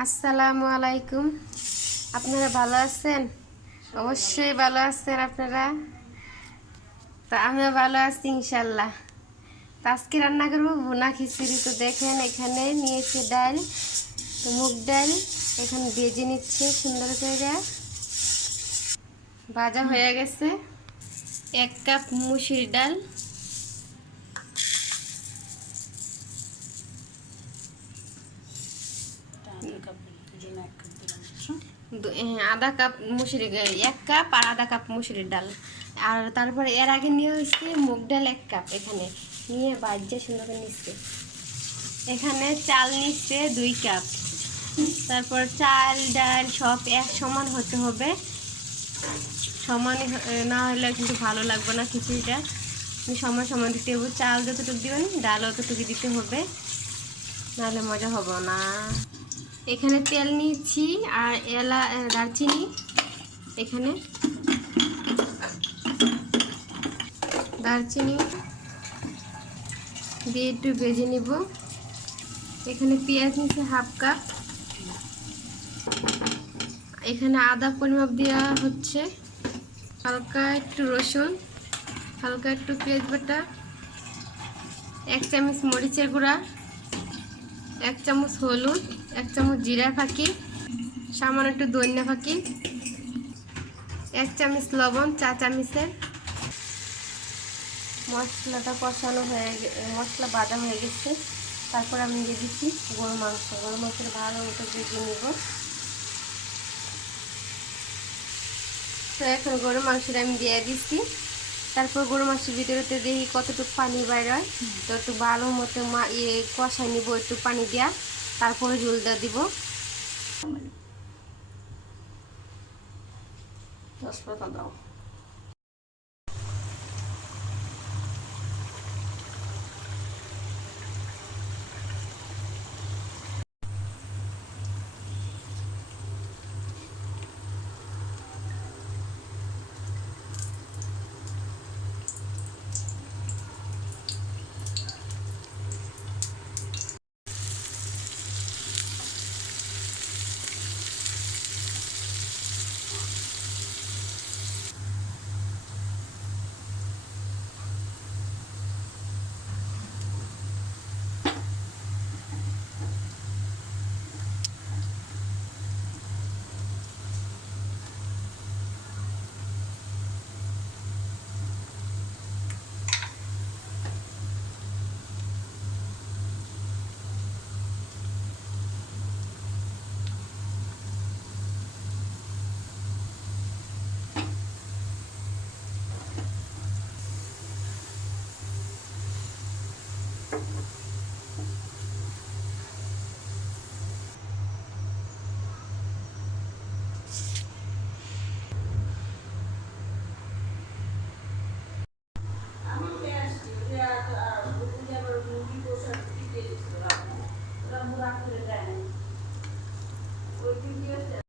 আসসালামু আলাইকুম। আপনারা ভালো আছেন? অবশ্যই ভালো আছেন আপনারা। তো আমিও ভালো আছি ইনশাল্লাহ। তো আজকে রান্না করবো ভুনা খিচুড়ি। তো দেখেন এখানে নিয়েছে ডাল, তো মুগ ডাল এখানে ভেজে নিচ্ছে সুন্দর করে। ভাজা হয়ে গেছে। 1 কাপ মুসুর ডাল, আধা কাপ মুসুরি, 1 কাপ আর আধা কাপ মুসুরির ডাল। আর তারপরে এর আগে নিয়ে হচ্ছে মুগ ডাল 1 কাপ, এখানে নিয়ে বাজছে সুন্দর করে নিচ্ছে। এখানে চাল নিচ্ছে 2 কাপ। তারপর চাল ডাল সব এক সমান হতে হবে, সমান না হলে কিন্তু ভালো লাগবে না খিচুড়িটা। সমান সমান দিতে হবে, চাল যতটুকু দিবেন ডাল অতটুকু দিতে হবে, নাহলে মজা হবে না। এখানে তেল নিয়েছি আর দারচিনি এখানে দারচিনি দিয়ে একটু ভেজে নিব। এখানে পেঁয়াজ নিচ্ছে 1/2 কাপ। এখানে আদা পরিমাপ দেওয়া হচ্ছে, হালকা একটু রসুন, হালকা একটু পেঁয়াজ বাটা, 1 চামচ মরিচের গুঁড়া, 1 চামচ হলুদ, 1 চামচ জিরা ফাঁকি, সামান্য একটু ধনিয়া ফাঁকি, 1 চামচ লবণ, 4 চামচের। মশলাটা কষানো মশলা বাটা হয়ে গেছে। তারপর আমি দিয়ে দিচ্ছি গরুর মাংসের ভালো মতো ভেজে নেব। তো এখন গরুর মাংসটা আমি দিয়ে দিচ্ছি। তারপর গরুর মাংসের ভিতরেতে দেখি কতটুকু পানি বাইর হয়, তো একটু ভালো মতো কষাই নিব একটু পানি দেওয়া। তারপরে ঝোলটা দিব। তেজপাতা দাও।